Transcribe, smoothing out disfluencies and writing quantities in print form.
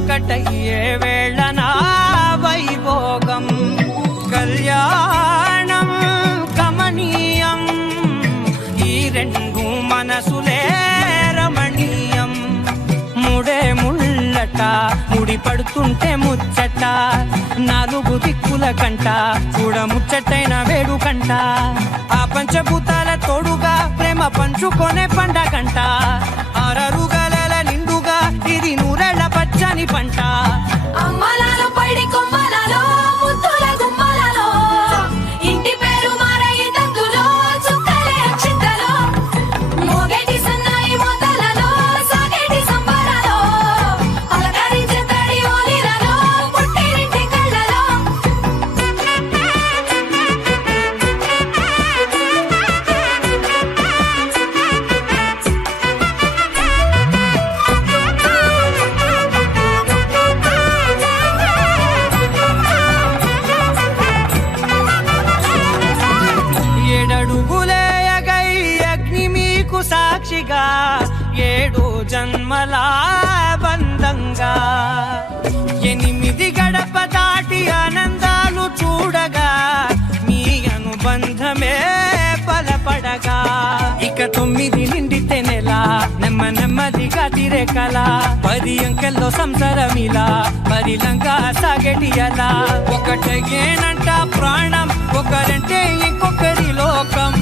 ఒకటయ్యే వేళనా వైభోగం కళ్యాణం కమనీయం ఈ రెండు మనసులే రమణీయం ముడే ముళ్ళట ముడి పడుతుంటే ముచ్చట నాలుగు దిక్కుల కంట చూడ ముచ్చటైన వేడుకంట ఆ పంచభూతాల తోడుగా ప్రేమ పంచుకొనే పండగంట ఆరరుగల నిండుగా ఇది నూరెళ్ళ పచ్చని పంట అమ్మలాలో పడి కొమ్మలలో ముద్దుల గుమ్మలలో ఇంటి పేరు మారయి తందులో చుక్కలే అక్షింతలో మోగేటి సన్నాయి మోతలలో సాగేటి సంబరాలో అలకరించే తడి ఓలిలలో పుట్టినింటి కళ్ళలో ఏడడుగులేయగై అగ్ని మీకు సాక్షిగా 7 జన్మల బంధంగా 8 గడప దాటి ఆనందాలు చూడగా మీ అనుబంధమే బలపడగా ఇక 9 నిండితే నెల నెమ్మదిగా తిరే కల 10 అంకెల్లో సంసారమిలా పరిలంగా సాగటి అలా ఒకటేనంట ప్రాణం ఒకరంటే ఇంకొకరి లోకం